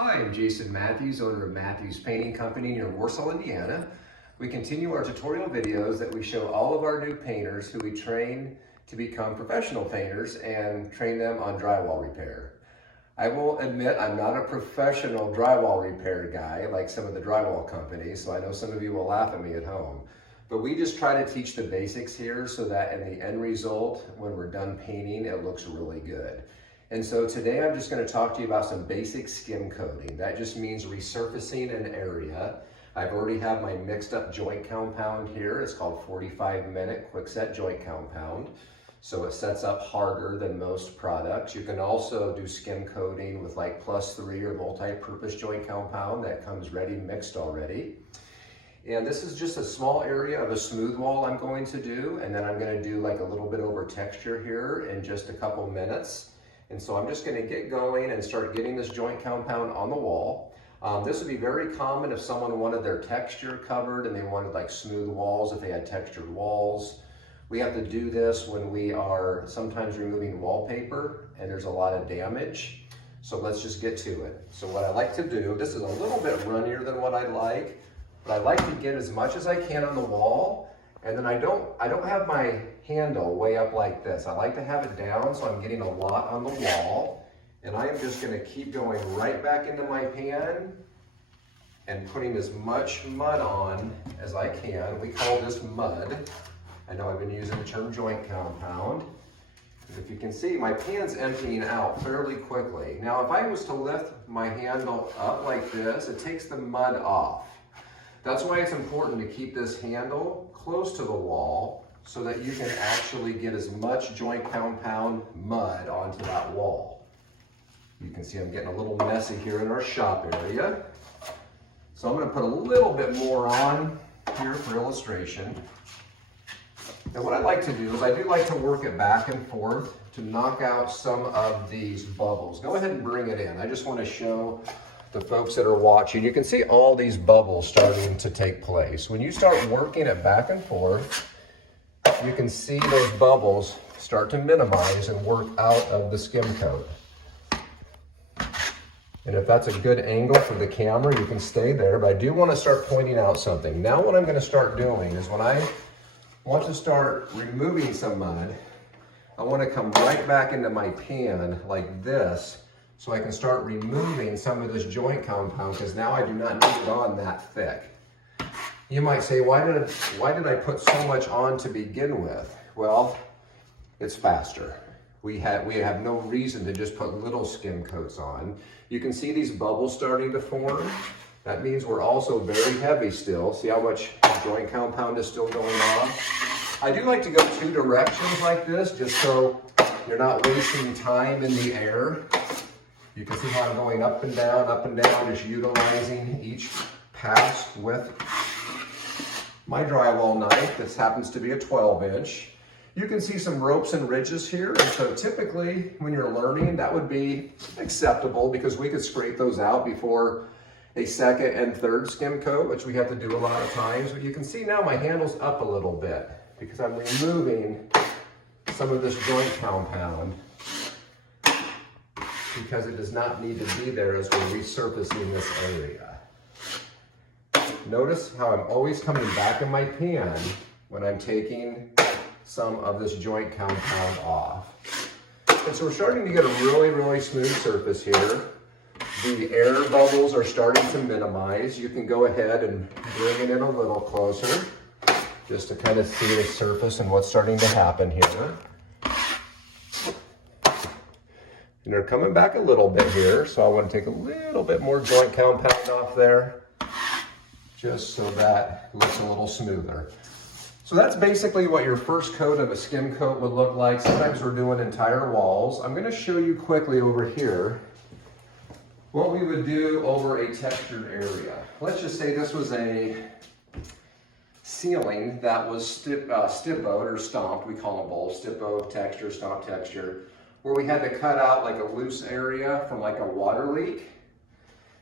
Hi, I'm Jason Matthews, owner of Matthews Painting Company near Warsaw, Indiana. We continue our tutorial videos that we show all of our new painters who we train to become professional painters and train them on drywall repair. I will admit I'm not a professional drywall repair guy like some of the drywall companies, so I know some of you will laugh at me at home. But we just try to teach the basics here so that in the end result, when we're done painting, it looks really good. And so today I'm just going to talk to you about some basic skim coating. That just means resurfacing an area. I've already have my mixed up joint compound here. It's called 45-minute quick set joint compound. So it sets up harder than most products. You can also do skim coating with like +3 or multi-purpose joint compound that comes ready mixed already. And this is just a small area of a smooth wall I'm going to do, and then I'm going to do like a little bit over texture here in just a couple minutes. And so I'm just going to get going and start getting this joint compound on the wall. This would be very common if someone wanted their texture covered and they wanted like smooth walls, if they had textured walls. We have to do this when we are sometimes removing wallpaper and there's a lot of damage. So let's just get to it. So what I like to do, this is a little bit runnier than what I like, but I like to get as much as I can on the wall. And then I don't have my handle way up like this. I like to have it down so I'm getting a lot on the wall. And I am just going to keep going right back into my pan and putting as much mud on as I can. We call this mud. I know I've been using the term joint compound. If you can see, my pan's emptying out fairly quickly. Now, if I was to lift my handle up like this, it takes the mud off. That's why it's important to keep this handle close to the wall so that you can actually get as much joint compound mud onto that wall. You can see I'm getting a little messy here in our shop area. So I'm going to put a little bit more on here for illustration. And what I like to do is I do like to work it back and forth to knock out some of these bubbles. Go ahead and bring it in. I just want to show the folks that are watching, you can see all these bubbles starting to take place. When you start working it back and forth, you can see those bubbles start to minimize and work out of the skim coat. And if that's a good angle for the camera, you can stay there, but I do want to start pointing out something. Now what I'm going to start doing is when I want to start removing some mud, I want to come right back into my pan like this, so I can start removing some of this joint compound, because now I do not need it on that thick. You might say, why did I put so much on to begin with? Well, it's faster. We have no reason to just put little skim coats on. You can see these bubbles starting to form. That means we're also very heavy still. See how much joint compound is still going on? I do like to go two directions like this, just so you're not wasting time in the air. You can see how I'm going up and down, just utilizing each pass with my drywall knife. This happens to be a 12-inch. You can see some ropes and ridges here, and so typically when you're learning, that would be acceptable because we could scrape those out before a second and third skim coat, which we have to do a lot of times. But you can see now my handle's up a little bit because I'm removing some of this joint compound, because it does not need to be there as we're resurfacing this area. Notice how I'm always coming back in my pan when I'm taking some of this joint compound off. And so we're starting to get a really, really smooth surface here. The air bubbles are starting to minimize. You can go ahead and bring it in a little closer just to kind of see the surface and what's starting to happen here. And they're coming back a little bit here, so I want to take a little bit more joint compound off there, just so that it looks a little smoother. So that's basically what your first coat of a skim coat would look like. Sometimes we're doing entire walls. I'm going to show you quickly over here what we would do over a textured area. Let's just say this was a ceiling that was stippoed or stomped. We call them both stippo texture, stomp texture, where we had to cut out like a loose area from like a water leak.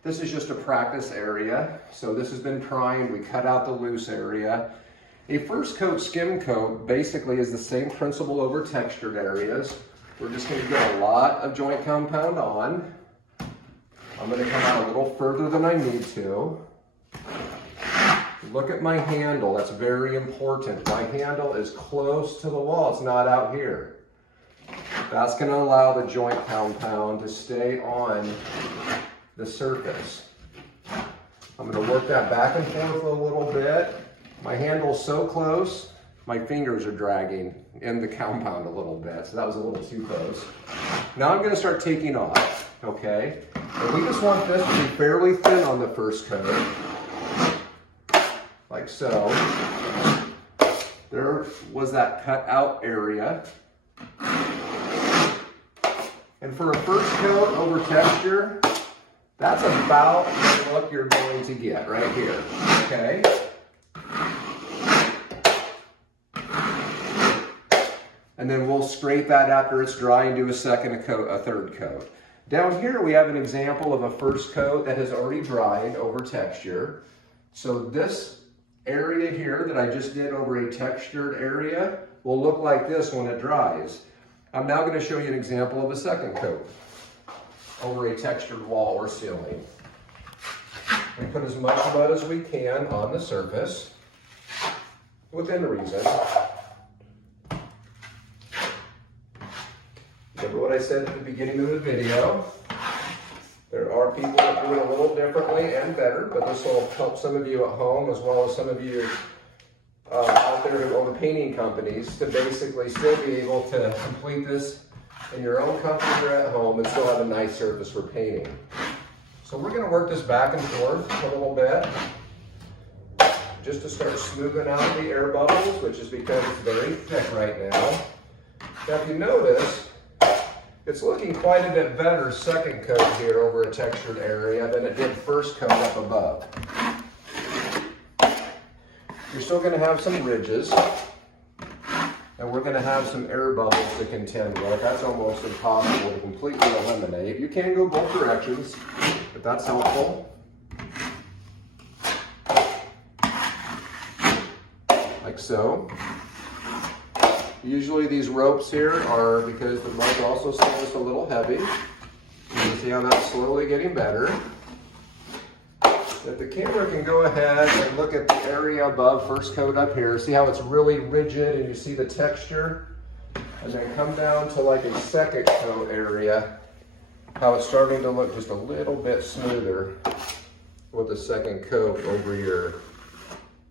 This is just a practice area. So this has been primed, we cut out the loose area. A first coat skim coat basically is the same principle over textured areas. We're just going to get a lot of joint compound on. I'm going to come out a little further than I need to. Look at my handle, that's very important. My handle is close to the wall, it's not out here. That's going to allow the joint compound to stay on the surface. I'm going to work that back and forth a little bit. My handle's so close, my fingers are dragging in the compound a little bit, so that was a little too close. Now I'm going to start taking off, okay? And we just want this to be fairly thin on the first coat. Like so. There was that cut out area. And for a first coat over texture, that's about the look you're going to get right here, okay? And then we'll scrape that after it's dry and do a third coat. Down here we have an example of a first coat that has already dried over texture. So this area here that I just did over a textured area will look like this when it dries. I'm now going to show you an example of a second coat over a textured wall or ceiling. We put as much mud as we can on the surface within reason. Remember what I said at the beginning of the video. There are people that do it a little differently and better, but this will help some of you at home as well as some of you out there who own painting companies to basically still be able to complete this in your own comfort or at home and still have a nice surface for painting. So we're going to work this back and forth a little bit just to start smoothing out the air bubbles, which is because it's very thick right now. Now if you notice, it's looking quite a bit better second coat here over a textured area than it did first coat up above. You're still going to have some ridges, and we're going to have some air bubbles to contend with. That's almost impossible to completely eliminate. You can go both directions, but that's helpful. Like so. Usually these ropes here are, because the mud also still is a little heavy. You can see how that's slowly getting better. If the camera can go ahead and look at the area above first coat up here, see how it's really rigid and you see the texture? And then come down to like a second coat area, how it's starting to look just a little bit smoother with the second coat over your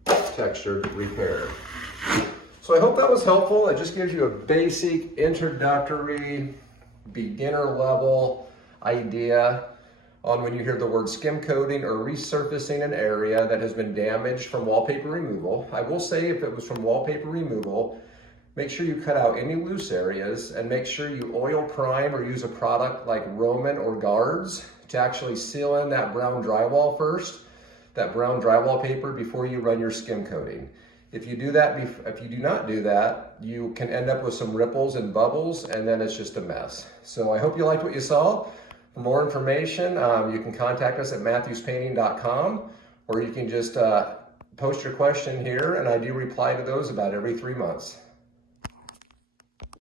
textured repair. So I hope that was helpful. It just gives you a basic introductory beginner level idea on when you hear the word skim coating or resurfacing an area that has been damaged from wallpaper removal. I will say if it was from wallpaper removal, make sure you cut out any loose areas and make sure you oil prime or use a product like Roman or Guardz to actually seal in that brown drywall first, that brown drywall paper before you run your skim coating. If you do not do that, you can end up with some ripples and bubbles, and then it's just a mess. So I hope you liked what you saw. For more information, you can contact us at matthewspainting.com, or you can just post your question here, and I do reply to those about every 3 months.